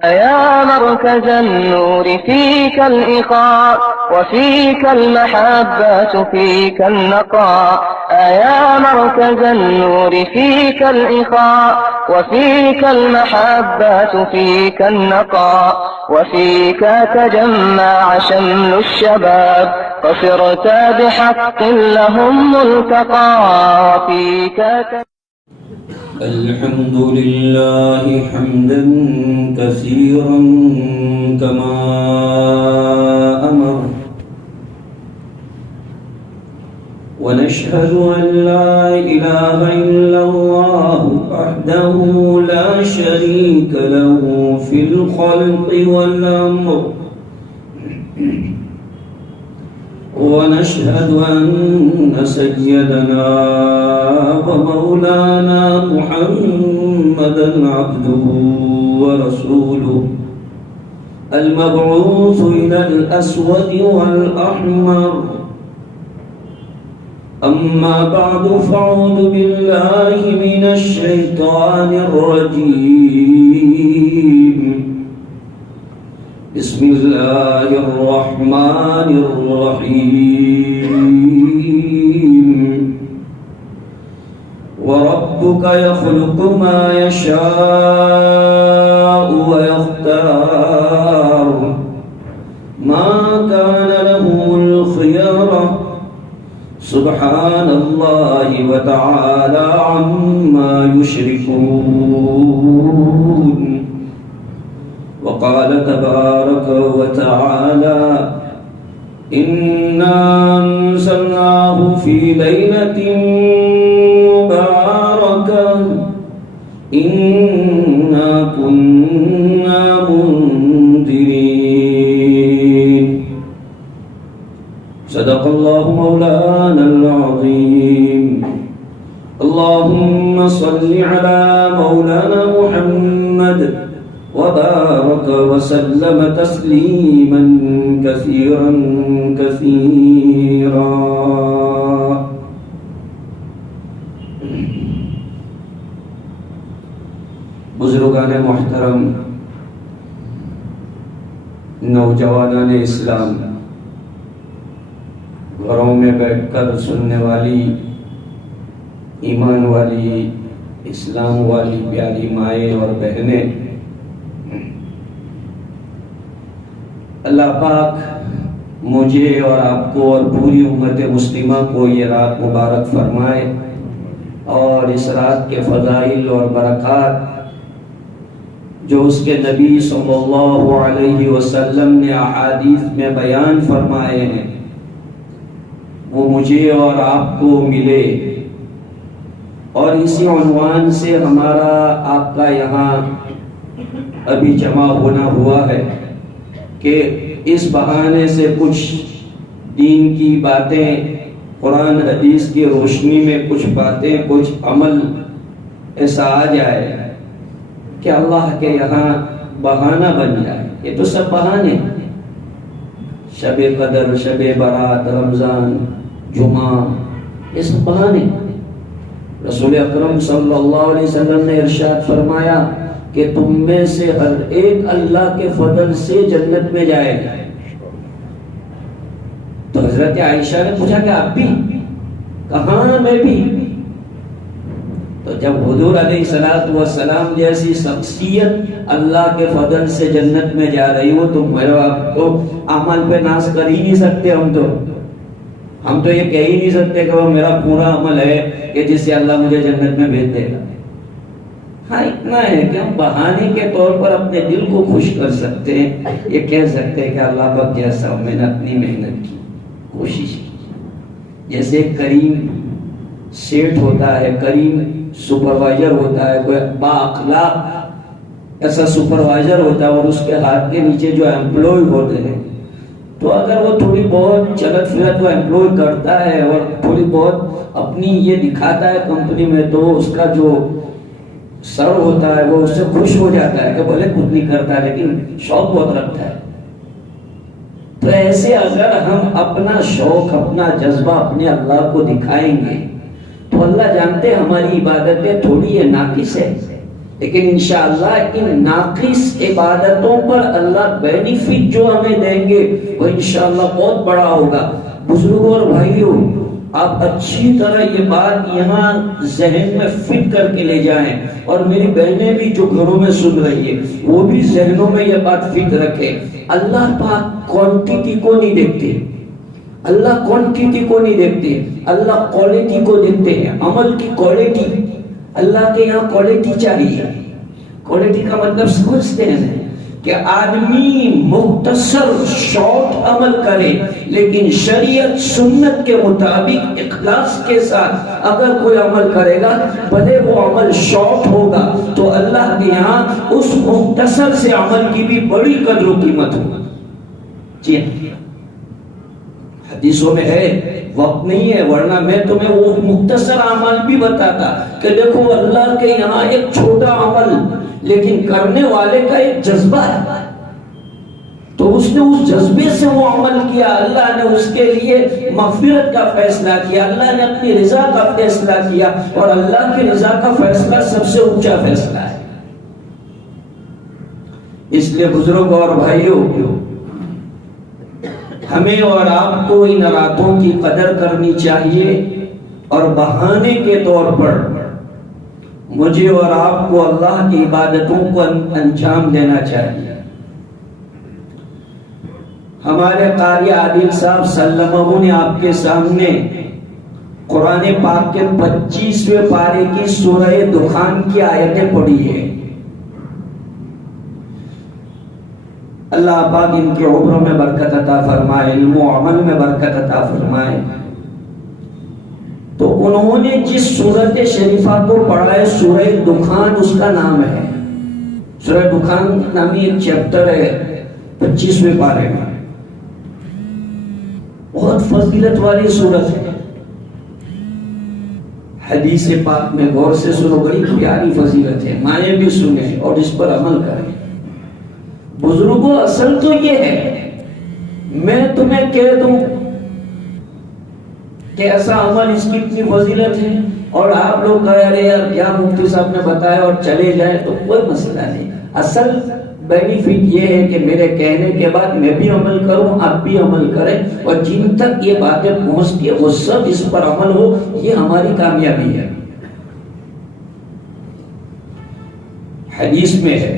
يا مركز النور فيك الإخاء وفيك المحبة فيك النقاء يا مركز النور فيك الإخاء وفيك المحبة فيك النقاء وفيك تجمع شمل الشباب فصرت بحق لهم ملتقى وفيك الحمد لله حمدا كثيرا كما أمر ونشهد أن لا إله إلا الله وحده لا شريك له في الخلق والأمر ونشهد أن سيدنا ومولانا محمدا عبده ورسوله المبعوث إلى الأسود والأحمر أما بعد فأعوذ بالله من الشيطان الرجيم بسم الله الرحمن الرحيم وربك يخلق ما يشاء ويختار ما كان لهم الخيرة سبحان الله وتعالى عما يشركون وقال تبارك وتعالى إنا أنزلناه في ليلة مباركة إنا كنا منذرين صدق الله مولانا العظيم اللهم صل على مولانا محمد وبارك وسلم تسليما كثيرا كثيرا بزرگان محترم، نوجوانان اسلام، گھروں میں بیٹھ کر سننے والی، ایمان والی، اسلام والی پیاری مائیں اور بہنیں، اللہ پاک مجھے اور آپ کو اور پوری امت مسلمہ کو یہ رات مبارک فرمائے اور اس رات کے فضائل اور برکات جو اس کے نبی صلی اللہ علیہ وسلم نے احادیث میں بیان فرمائے ہیں وہ مجھے اور آپ کو ملے، اور اسی عنوان سے ہمارا آپ کا یہاں ابھی جمع ہونا ہوا ہے کہ اس بہانے سے کچھ دین کی باتیں، قرآن حدیث کی روشنی میں کچھ باتیں، کچھ عمل ایسا آ جائے کہ اللہ کے یہاں بہانہ بن جائے۔ یہ تو سب بہانے، شب قدر، شب برات، رمضان، جمعہ، یہ سب بہانے۔ رسول اکرم صلی اللہ علیہ وسلم نے ارشاد فرمایا کہ تم میں سے ہر ایک اللہ کے فضل سے جنت میں جائے گا۔ تو حضرت عائشہ نے پوچھا کہ آپ بھی؟ کہاں میں بھی؟ تو جب حضور علیہ السلام جیسی شخصیت اللہ کے فضل سے جنت میں جا رہی ہو تو میرے آپ کو عمل پہ ناز کر ہی نہیں سکتے۔ ہم تو یہ کہہ ہی نہیں سکتے کہ وہ میرا پورا عمل ہے کہ جس سے اللہ مجھے جنت میں بھیج دے گا۔ ہاں اتنا ہے کہ ہم بہانے کے طور پر اپنے دل کو خوش کر سکتے ہیں، یہ کہہ سکتے ہیں کہ اللہ پاک جیسا میں نے اپنی محنت کی، کوشش کی۔ جیسے کریم سیٹ ہوتا ہے، کریم سپروائزر ہوتا ہے، کوئی با اخلاق ایسا سپروائزر ہوتا ہے، اور اس کے ہاتھ کے نیچے جو ایمپلائی ہوتے ہیں، تو اگر وہ تھوڑی بہت چلت پھرت وہ ایمپلائی کرتا ہے اور تھوڑی بہت اپنی یہ دکھاتا ہے کمپنی میں، تو اس کا جو سر ہوتا ہے وہ اس سے خوش ہو جاتا ہے کہ بھلے کچھ نہیں کرتا لیکن شوق بہت رکھتا ہے۔ تو ایسے اگر ہم اپنا شوق، اپنا جذبہ اپنے اللہ کو دکھائیں گے تو اللہ جانتے ہماری عبادتیں تھوڑی یہ ناقص ہے، لیکن انشاءاللہ ان ناقص عبادتوں پر اللہ بینیفٹ جو ہمیں دیں گے وہ انشاءاللہ بہت بڑا ہوگا. بزرگوں اور بھائیوں، آپ اچھی طرح یہ بات یہاں ذہن میں فٹ کر کے لے جائیں، اور میری بہنیں بھی جو گھروں میں سن رہی ہے وہ بھی ذہنوں میں یہ بات فٹ رکھے. اللہ پاک کوانٹٹی کو نہیں دیکھتے، اللہ کوانٹٹی کو نہیں دیکھتے، اللہ کوالٹی کو دیکھتے ہیں، عمل کی کوالٹی. اللہ کے یہاں کوالٹی چاہیے. کوالٹی کا مطلب سمجھتے ہیں کہ آدمی مختصر شارٹ عمل کرے، لیکن شریعت سنت کے مطابق اخلاص کے ساتھ اگر کوئی عمل کرے گا، بھلے وہ عمل شارٹ ہوگا تو اللہ کے یہاں اس مختصر سے عمل کی بھی بڑی قدر و قیمت ہوگی. جی حدیثوں میں ہے، وقت نہیں ہے ورنہ میں تمہیں وہ مختصر عمل بھی بتاتا کہ دیکھو اللہ کے یہاں ایک چھوٹا عمل لیکن کرنے والے کا ایک جذبہ ہے، تو اس نے اس جذبے سے وہ عمل کیا، اللہ نے اس کے لیے مغفرت کا فیصلہ کیا، اللہ نے اپنی رضا کا فیصلہ کیا، اور اللہ کی رضا کا فیصلہ سب سے اونچا فیصلہ ہے. اس لیے بزرگوں اور بھائیوں، ہمیں اور آپ کو ان راتوں کی قدر کرنی چاہیے، اور بہانے کے طور پر مجھے اور آپ کو اللہ کی عبادتوں کو انجام دینا چاہیے. ہمارے قاری عادل صاحب سلمہ نے آپ کے سامنے قرآن پاک کے 25ویں پارے کی سورہ دخان کی آیتیں پڑھی ہے. اللہ پاک ان کے عمروں میں برکت عطا فرمائے، علم و عمل میں برکت عطا فرمائے. تو انہوں نے جس سورت شریفہ کو پڑھا ہے سورہ دخان، اس کا نام ہے سورہ دخان نامی ایک چیپٹر ہے 25ویں پارے میں. بہت فضیلت والی سورت ہے. حدیث پاک میں غور سے سنو، بڑی پیاری فضیلت ہے، معنی بھی سنیں اور اس پر عمل کریں. بزرگوں اصل تو یہ ہے، میں تمہیں کہہ دوں کہ ایسا عمل اس کی اتنی فضیلت ہے اور آپ لوگ کہہ رہے یار کیا مفتی صاحب نے بتایا اور چلے جائیں، تو کوئی مسئلہ نہیں. اصل بینیفٹ یہ ہے کہ میرے کہنے کے بعد میں بھی عمل کروں، آپ بھی عمل کریں، اور جن تک یہ باتیں پہنچتی ہے وہ سب اس پر عمل ہو، یہ ہماری کامیابی ہے. حدیث میں ہے،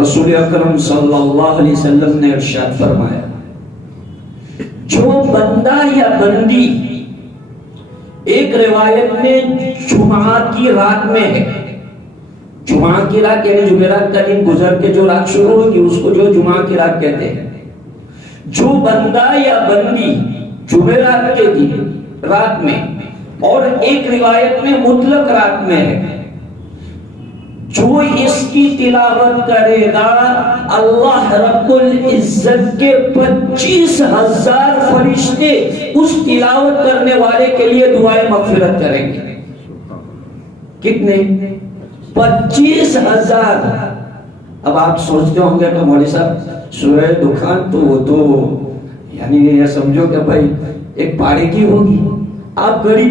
رسول اکرم صلی اللہ علیہ وسلم نے ارشاد فرمایا، جو بندہ یا بندی ایک روایت میں جمعہ کی رات میں ہے، جمعہ کی رات یعنی جمعرات کا دن گزر کے جو رات شروع ہوگی اس کو جو جمعہ کی رات کہتے ہیں، جو بندہ یا بندی جمعرات کے دن رات میں، اور ایک روایت میں مطلق رات میں ہے، جو اس کی تلاوت کرے گا اللہ رب العزت کے 25,000 فرشتے اس تلاوت کرنے والے کے لیے دعائیں مغفرت کریں گے. کتنے؟ 25,000. اب آپ سوچتے ہوں گے کہ مولوی صاحب سورہ دخان تو وہ تو یعنی یہ سمجھو کہ بھائی ایک پارے کی ہوگی، آپ گھڑی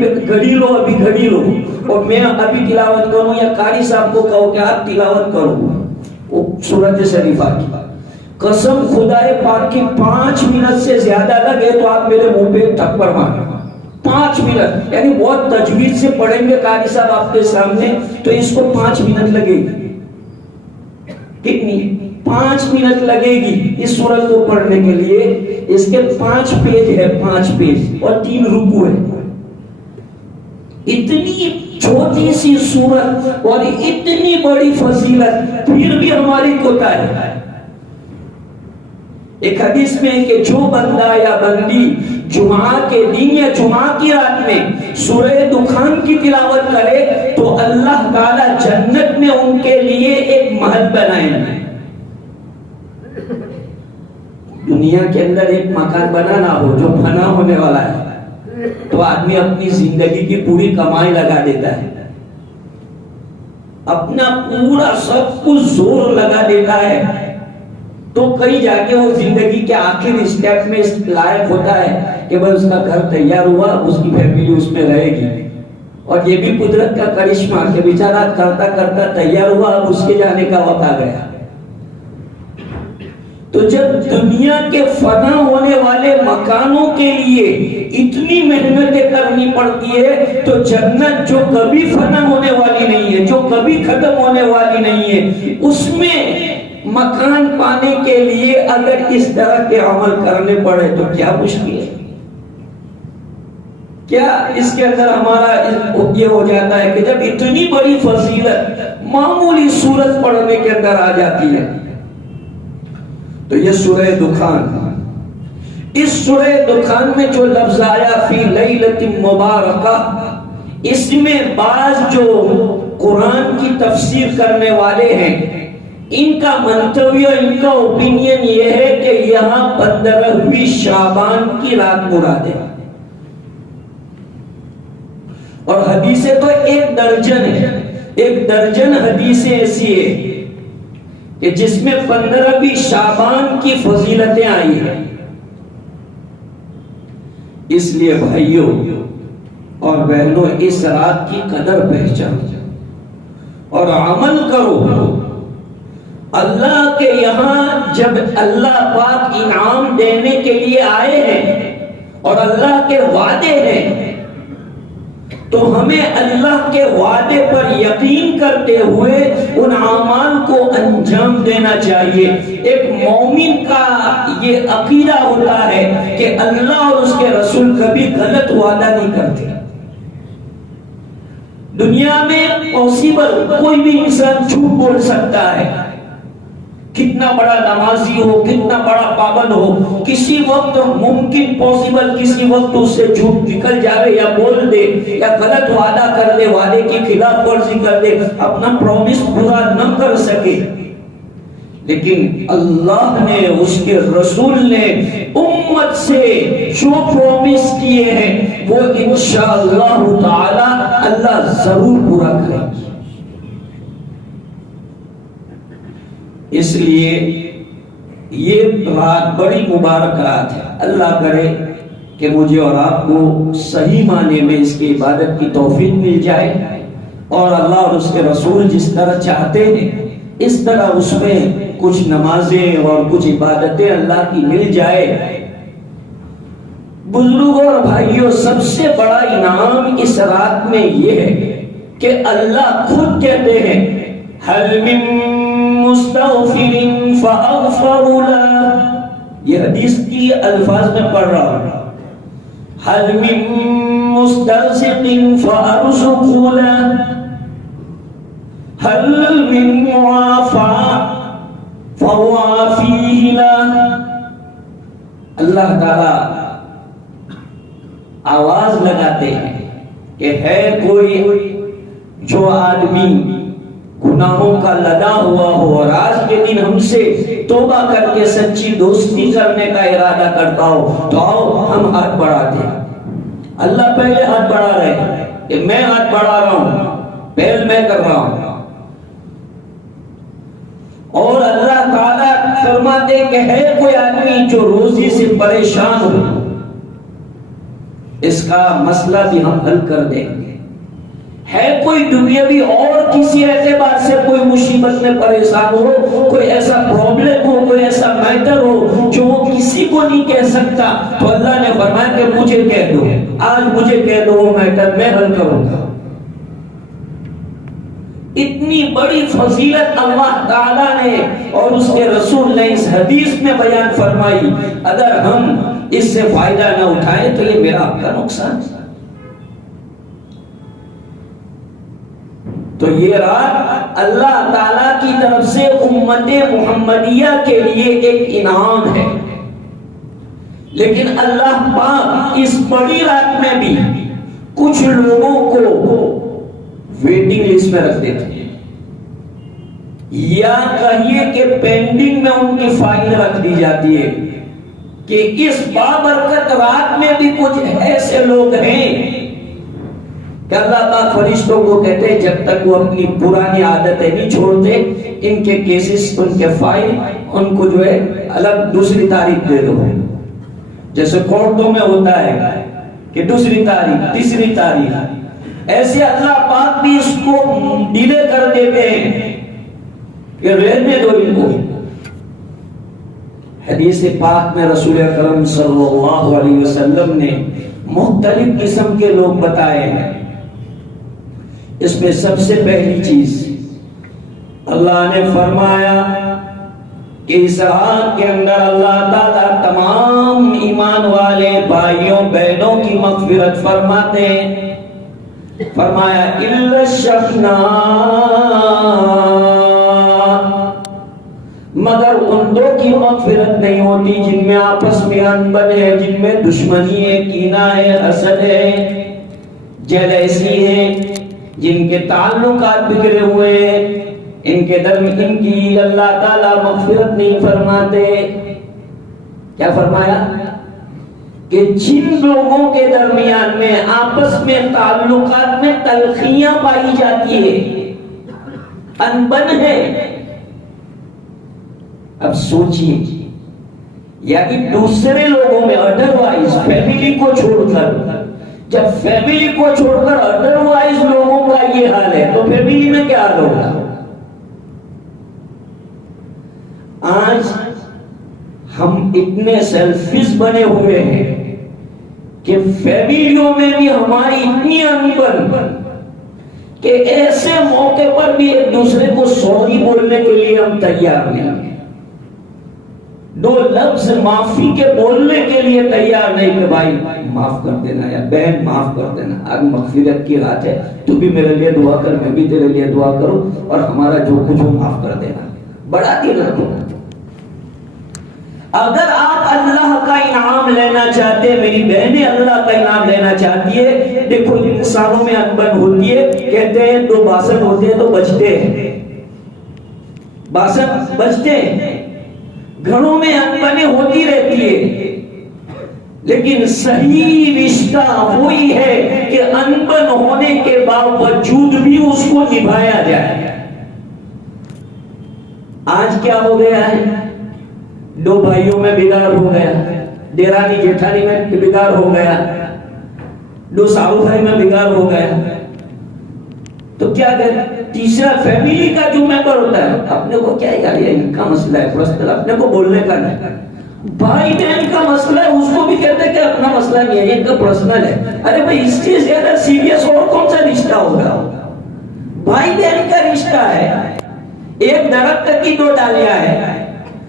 لو، ابھی گھڑی لو، اور میں ابھی تلاوت کروں، یا قاری صاحب کو کہو کہ آپ تلاوت کرو وہ سورۃ شریفہ کی. قسم خدائے پاک کی 5 منٹ سے زیادہ لگے تو آپ میرے منہ پہ تھپڑ مارو. 5 منٹ یعنی بہت تجوید سے پڑھیں گے قاری صاحب آپ کے سامنے تو اس کو 5 منٹ لگے گی. کتنی؟ 5 منٹ لگے گی اس سورت کو پڑھنے کے لیے. اس کے 5 پیج ہے، 5 پیج اور 3 رکوع ہے. اتنی چھوٹی سی سورت اور اتنی بڑی فضیلت، پھر بھی ہماری کوتاہی ہے. ایک حدیث میں ہے کہ جو بندہ یا بندی جمعہ کے دن یا جمعہ کی رات میں سورہ دخان کی تلاوت کرے تو اللہ تعالی جنت میں ان کے لیے ایک محل بنائیں گے. دنیا کے اندر ایک مکان بنانا ہو جو فنا ہونے والا ہے تو آدمی اپنی زندگی کی پوری کمائی لگا دیتا ہے، اپنا پورا سب کچھ زور لگا دیتا ہے، تو کئی جا کے وہ زندگی کے آخر اسٹیپ میں اس لائق ہوتا ہے کہ بس اس کا گھر تیار ہوا، اس کی فیملی اس میں رہے گی، اور یہ بھی قدرت کا کرشمہ کہ بیچارہ کرتا کرتا تیار ہوا، اب اس کے جانے کا وقت آ گیا۔ تو جب دنیا کے فنا ہونے والے مکانوں کے لیے اتنی محنتیں کرنی پڑتی ہے، تو جنت جو کبھی فنا ہونے والی نہیں ہے، جو کبھی ختم ہونے والی نہیں ہے، اس میں مکان پانے کے لیے اگر اس طرح کے عمل کرنے پڑے تو کیا مشکل ہے؟ کیا اس کے اندر ہمارا یہ ہو جاتا ہے کہ جب اتنی بڑی فضیلت معمولی سورت پڑھنے کے اندر آ جاتی ہے؟ تو یہ سورہ دخان، اس سورہ دخان میں جو لفظ آیا فی لیلۃ مبارکہ، اس میں بعض جو قرآن کی تفسیر کرنے والے ہیں، ان کا منتوی، ان کا اوپینین یہ ہے کہ یہاں 15ویں شعبان کی رات مراد ہے، اور حدیثیں تو ایک درجن ہے، ایک درجن حدیثیں ایسی ہے کہ جس میں 15ویں شعبان کی فضیلتیں آئی ہیں۔ اس لیے بھائیوں اور بہنوں، اس رات کی قدر پہچانو اور عمل کرو۔ اللہ کے یہاں جب اللہ پاک انعام دینے کے لیے آئے ہیں اور اللہ کے وعدے ہیں، تو ہمیں اللہ کے وعدے پر یقین کرتے ہوئے ان اعمال کو انجام دینا چاہیے۔ ایک مومن کا یہ عقیدہ ہوتا ہے کہ اللہ اور اس کے رسول کبھی غلط وعدہ نہیں کرتے۔ دنیا میں پاسبل کوئی بھی انسان جھوٹ بول سکتا ہے، کتنا بڑا نمازی ہو، کتنا بڑا پابند ہو، کسی وقت ممکن پاسبل کسی وقت اس سے جھوٹ نکل جائے یا بول دے یا غلط وعدہ کر دے، وعدے کی خلاف ورزی کر دے، اپنا پرومس پورا نہ کر سکے۔ لیکن اللہ نے، اس کے رسول نے امت سے جو پرومس کیے ہیں وہ انشاءاللہ تعالی اللہ ضرور پورا کرے گا۔ اس لیے یہ رات بڑی مبارک رات ہے۔ اللہ کرے کہ مجھے اور آپ کو صحیح معنی میں اس کی عبادت کی توفیق مل جائے، اور اللہ اور اس کے رسول جس طرح چاہتے ہیں اس طرح اس میں کچھ نمازیں اور کچھ عبادتیں اللہ کی مل جائے۔ بزرگوں اور بھائیوں، سب سے بڑا انعام اس رات میں یہ ہے کہ اللہ خود کہتے ہیں حل من مستغفر فاغفر له، یہ حدیث کی الفاظ میں پڑھ رہا ہوں، حل من مسترزق فارزق له، حل من معافى فوافيه له۔ اللہ تعالی آواز لگاتے ہیں کہ ہے کوئی جو آدمی گناہوں کا لدا ہوا ہو اور آج کے دن ہم سے توبہ کر کے سچی دوستی کرنے کا ارادہ کرتا ہو، تو آؤ ہم ہاتھ بڑھاتے ہیں۔ اللہ پہلے ہاتھ بڑھا رہے ہیں کہ میں ہاتھ بڑھا رہا ہوں، پہل میں کر رہا ہوں، اور اللہ تعالیٰ فرماتے کہ ہے کوئی آدمی جو روزی سے پریشان ہو، اس کا مسئلہ بھی ہم حل کر دیں گے۔ ہے کوئی دنیاوی اور کسی اعتبار سے کوئی مصیبت میں پریشان ہو، کوئی ایسا پرابلم ہو، کوئی ایسا میٹر ہو جو وہ کسی کو نہیں کہہ سکتا، تو اللہ نے فرمایا کہ مجھے کہہ دو، آج مجھے کہہ دو، وہ میٹر میں حل کروں گا۔ اتنی بڑی فضیلت اللہ تعالیٰ نے اور اس کے رسول نے اس حدیث میں بیان فرمائی، اگر ہم اس سے فائدہ نہ اٹھائیں تو یہ میرا آپ کا نقصان ہے۔ تو یہ رات اللہ تعالیٰ کی طرف سے امت محمدیہ کے لیے ایک انعام ہے، لیکن اللہ پاک اس بڑی رات میں بھی کچھ لوگوں کو ویٹنگ لسٹ میں رکھ دیتے ہیں، یا کہیے کہ پینڈنگ میں ان کی فائل رکھ دی جاتی ہے کہ اس بابرکت رات میں بھی کچھ ایسے لوگ ہیں کہ اللہ پاک فرشتوں کو کہتے ہیں جب تک وہ اپنی پرانی عادتیں نہیں چھوڑتے، ان کے کیسز، ان کے فائل، ان کو جو ہے الگ دوسری تاریخ دے دو۔ جیسے کورٹوں میں ہوتا ہے کہ دوسری تاریخ، تیسری تاریخ، ایسے اللہ پاک بھی اس کو ڈیلے کر دیتے ہیں کہ رہنے دو ان کو. حدیث پاک میں رسول اکرم صلی اللہ علیہ وسلم نے مختلف قسم کے لوگ بتائے ہیں. اس میں سب سے پہلی چیز اللہ نے فرمایا کہ اس رات کے اندر اللہ تعالیٰ تمام ایمان والے بھائیوں بہنوں کی مغفرت فرماتے ہیں. فرمایا الا الشحناء، مگر ان دو کی مغفرت نہیں ہوتی جن میں آپس میں انبن ہے، جن میں دشمنی ہے، کینہ ہے، حسد ہے، جیلسی ہے، جن کے تعلقات بگڑے ہوئے ہیں، ان کے درمیان کی اللہ تعالیٰ مغفرت نہیں فرماتے. کیا فرمایا؟ کہ جن لوگوں کے درمیان میں آپس میں تعلقات میں تلخیاں پائی جاتی ہے، انبن ہے. اب سوچئے، یعنی دوسرے لوگوں میں ادروائز فیملی کو چھوڑ کر، جب فیملی کو چھوڑ کر ادروائز لوگوں کا یہ حال ہے تو فیملی میں کیا حال ہوگا؟ آج ہم اتنے سیلفش بنے ہوئے ہیں کہ فیملیوں میں بھی ہماری اتنی انبن کہ ایسے موقع پر بھی ایک دوسرے کو سوری بولنے کے لیے ہم تیار نہیں ہیں، دو لفظ معافی کے بولنے کے لیے تیار نہیں کہ بھائی معاف کر دینا یا بہن معاف کر دینا، آج مغفرت کی رات ہے، تو بھی میرے لیے دعا کر، میں بھی تیرے لیے دعا کروں، اور ہمارا جو کچھ ہو معاف کر دینا. بڑا دل رکھو. اگر آپ اللہ کا انعام لینا چاہتے، میری بہنیں اللہ کا انعام لینا چاہتی ہے، دیکھو انسانوں میں انبن ہوتی ہے، کہتے ہیں دو باسن ہوتے ہیں تو بچتے ہیں، باسن بچتے ہیں، گھروں میں انبنیں ہوتی رہتی ہے، لیکن صحیح رشتہ وہی ہے کہ انبن ہونے کے باوجود بھی اس کو نبھایا جائے. آج کیا ہو گیا ہے؟ دو بھائیوں میں بگاڑ ہو گیا، دیرانی جیٹھانی میں بگاڑ ہو گیا، دو ساؤ بھائی میں بگاڑ ہو گیا، تو کیا کریں؟ تیسرا فیملی کا جو ممبر ہوتا ہے، اپنے کو کیا ہے، ان کا مسئلہ ہے پرسنل، اپنے کو بولنے کا نہیں. بھائی بہن کا مسئلہ ہے، اس کو بھی کہتے ہیں کہ اپنا مسئلہ نہیں ہے، ان کا پرسنل ہے. ارے بھائی اس سے زیادہ سیریس اور کون سا رشتہ ہوگا؟ بھائی بہن کا رشتہ ہے، ایک درخت کی دو ڈالیاں ہیں،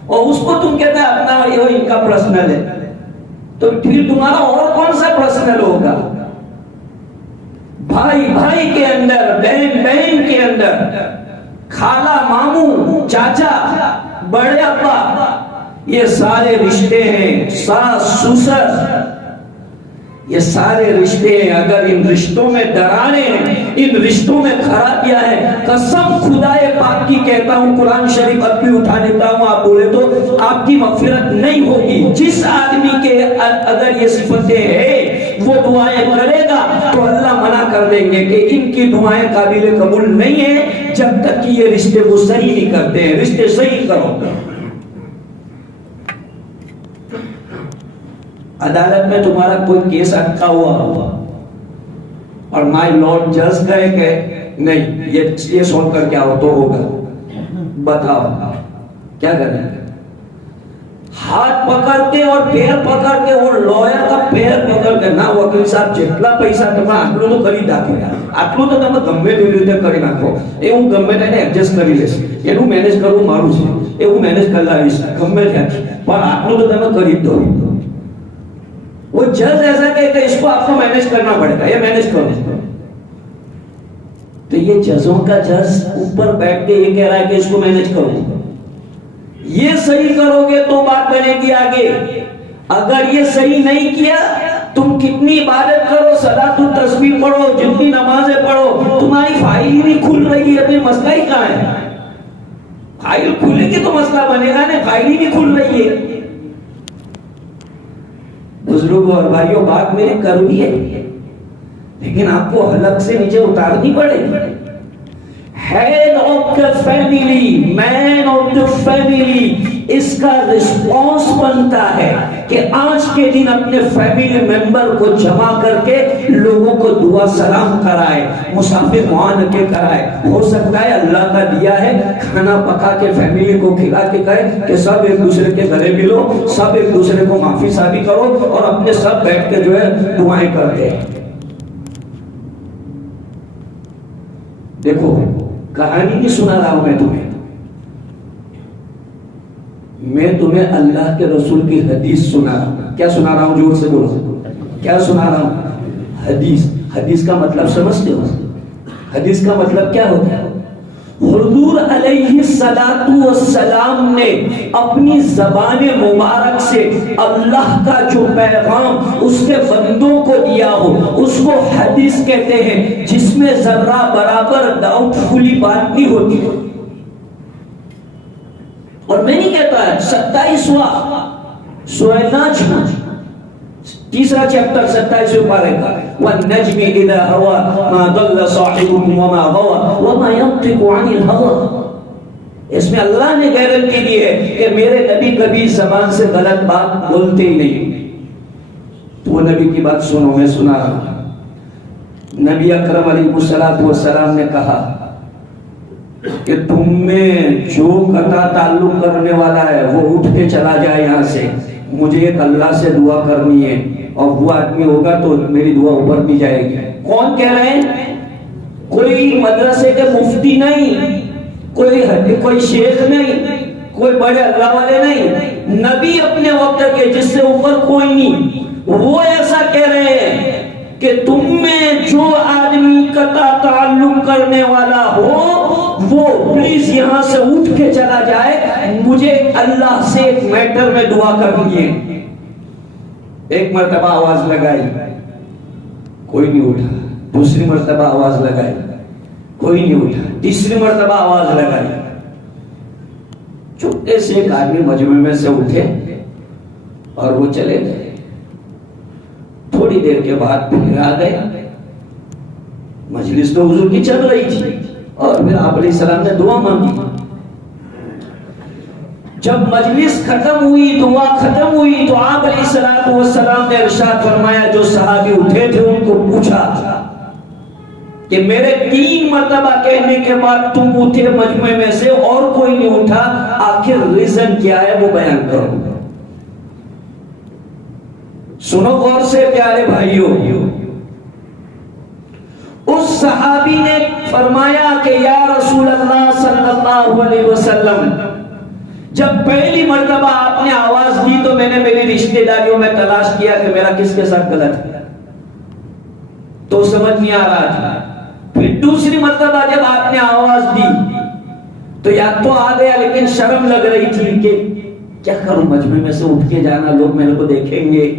اور اس کو تم کہتے ہیں اپنا، یہ ان کا پرسنل ہے، تو پھر تمہارا اور کون سا پرسنل ہوگا؟ بھائی بھائی کے اندر، بہن بہن کے اندر، خالہ ماموں چاچا بڑے ابا، یہ سارے رشتے ہیں، ساس سسر، یہ سارے رشتے ہیں. اگر ان رشتوں میں دراڑیں ہیں، ان رشتوں میں خرابیاں ہیں، قسم خدائے پاک کی کہتا ہوں، قرآن شریف اب بھی اٹھا لیتا ہوں، آپ بولے تو آپ کی مغفرت نہیں ہوگی. جس آدمی کے اگر یہ صفتیں ہیں وہ دعائیں کرے گا تو اللہ منع کر دیں گے کہ ان کی دعائیں قابل قبول نہیں ہیں جب تک کہ یہ رشتے وہ صحیح نہیں کرتے ہیں. رشتے صحیح کرو. عدالت میں تمہارا کوئی کیس اٹکا ہوا اور مائی لارڈ جج کہے کہ نہیں یہ سولو کر کے آؤ تو ہوگا، بتاؤ کیا کریں؟ ہاتھ پکڑ کے اور پیر پکڑ کے، اور لوئر کا پیر پکڑ کے، نہ وکیل صاحب જેટલા પૈસા તમે આટલું તો કરી નાખ્યા, આટલું તો તમે ગમે તેવી રીતે કરી નાખો, એ હું ગમે તેને એડજસ્ટ કરી લઈશ, એનું મેનેજ કરવું મારું છે, એ હું મેનેજ કરી લાવીશ ગમે ત્યાંથી, પણ આટલું તો તમે કરી જ દો. وہ جج ایسا کہتے ہیں اس کو آپ کو مینیج کرنا پڑے گا، یہ مینیج کرو. تو یہ ججوں کا جج اوپر بیٹھ کے یہ کہہ رہا ہے کہ اس کو مینیج کرو، یہ صحیح کرو گے تو بات بنے گی آگے. اگر یہ صحیح نہیں کیا، تم کتنی عبادت کرو، صلاۃ التسبیح پڑھو، جتنی نمازیں پڑھو، تمہاری فائل ہی نہیں کھل رہی ہے، پھر مسئلہ ہی کہاں ہے؟ فائل کھلے گی تو مسئلہ بنے گا نا، فائل ہی نہیں کھل رہی ہے. بزرگوں اور بھائیوں، بات میرے کروی ہے لیکن آپ کو حلق سے نیچے اتارنی پڑے گی. Head of the family, man of the family is کا رسپانس بنتا ہے کہ آج کے دن اپنے فیملی ممبر کو جمع کر کے لوگوں کو دعا سلام کرائے، مسافر معانقے کرائے. ہو سکتا ہے اللہ کا دیا ہے کھانا پکا کے فیملی کو کھلا کے کہے کہ سب ایک دوسرے کے گلے ملو، سب ایک دوسرے کو معافی سابی کرو، اور اپنے سب بیٹھ کے جو ہے دعائیں کرتے ہیں. دیکھو کہانی نہیں سنا رہا ہوں میں تمہیں اللہ کے رسول کی حدیث سنا رہا ہوں. کیا سنا رہا ہوں؟ جوڑ سے بولو، کیا سنا رہا ہوں؟ حدیث. حدیث کا مطلب سمجھتے ہو؟ حدیث کا مطلب کیا ہوتا ہے؟ حضور علیہ السلام نے اپنی زبان مبارک سے اللہ کا جو پیغام اس کے بندوں کو دیا ہو اس کو حدیث کہتے ہیں، جس میں ذرہ برابر ڈاؤٹ فلی بات نہیں ہوتی. اور میں نہیں کہتا ہے 27واں سورہ نجم تیسرا چیپٹر 27 پارے کا والنجم اذا هوى ما ضل صاحبكم وما غوى وما ينطق عن الهوى. اس میں اللہ نے گارنٹی دی ہے کہ میرے نبی کبھی زبان سے غلط بات بولتے ہی نہیں. تو وہ نبی کی بات سنو، میں سنا رہا ہوں. نبی اکرم علیہ السلام نے کہا کہ تم میں جو قطع تعلق کرنے والا ہے وہ اٹھ کے چلا جائے یہاں سے، مجھے ایک اللہ سے دعا کرنی ہے، اور وہ آدمی ہوگا تو میری دعا اوپر بھی جائے گی. کون کہہ رہے ہیں؟ کوئی مدرسے کے مفتی نہیں، کوئی شیخ نہیں، کوئی بڑے اللہ والے نہیں، نبی اپنے وقت کے جس سے اوپر کوئی نہیں، وہ ایسا کہہ رہے ہیں کہ تم میں جو آدمی قطع تعلق کرنے والا ہو وہ پلیز یہاں سے اٹھ کے چلا جائے، مجھے اللہ سے ایک میٹر میں دعا کرنی ہے. ایک مرتبہ آواز لگائی، کوئی نہیں اٹھا. دوسری مرتبہ آواز لگائی، کوئی نہیں اٹھا. تیسری مرتبہ آواز لگائی. چپکے سے ایک آدمی مجمع میں سے اٹھے اور وہ چلے گئے. تھوڑی دیر کے بعد پھر آ گئے. مجلس تو حضور کی چل رہی تھی اور پھر آپ علیہ السلام نے دعا مانگی. جب مجلس ختم ہوئی، دعا ختم ہوئی، تو آپ علیہ السلام نے ارشاد فرمایا، جو صحابی اٹھے تھے ان کو پوچھا کہ میرے 3 مرتبہ کہنے کے بعد تم اٹھے مجمع میں سے اور کوئی نہیں اٹھا، آخر ریزن کیا ہے وہ بیان کرو. سنو غور سے پیارے بھائیوں. اس صحابی نے فرمایا کہ یا رسول اللہ صلی اللہ علیہ وسلم، جب پہلی مرتبہ آپ نے آواز دی تو میں نے میری رشتہ داریوں میں تلاش کیا کہ میرا کس کے ساتھ غلط ہے، تو سمجھ نہیں آ رہا تھا. پھر دوسری مرتبہ جب آپ نے آواز دی تو یاد تو آ گیا، لیکن شرم لگ رہی تھی کہ کیا کروں، مجمع میں سے اٹھ کے جانا، لوگ میرے کو دیکھیں گے.